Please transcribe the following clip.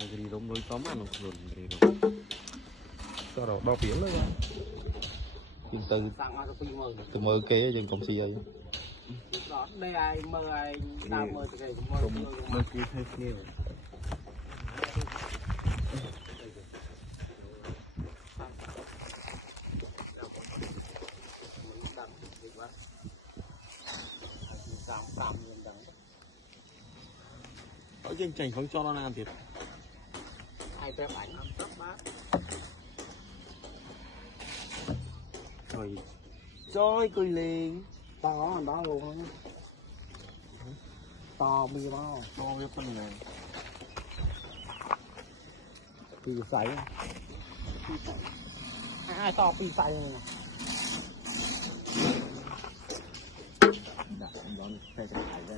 Ghi rôm nuôi tóm ăn luôn ghi rôm. Cho rồi đo biển nữa. Chừng từ mơ kế chừng công si ơi. Đây ai mơ ai tao mơ từ đây cũng mơ Mơ kia thay kia. Ở trên chành không cho nó ăn thiệt. ai tép ảnh Rồi trời cười liền. to đó luôn to bia đó To cái phân này. bia sấy ai to bia sấy này Đặt đón xe chạy ra.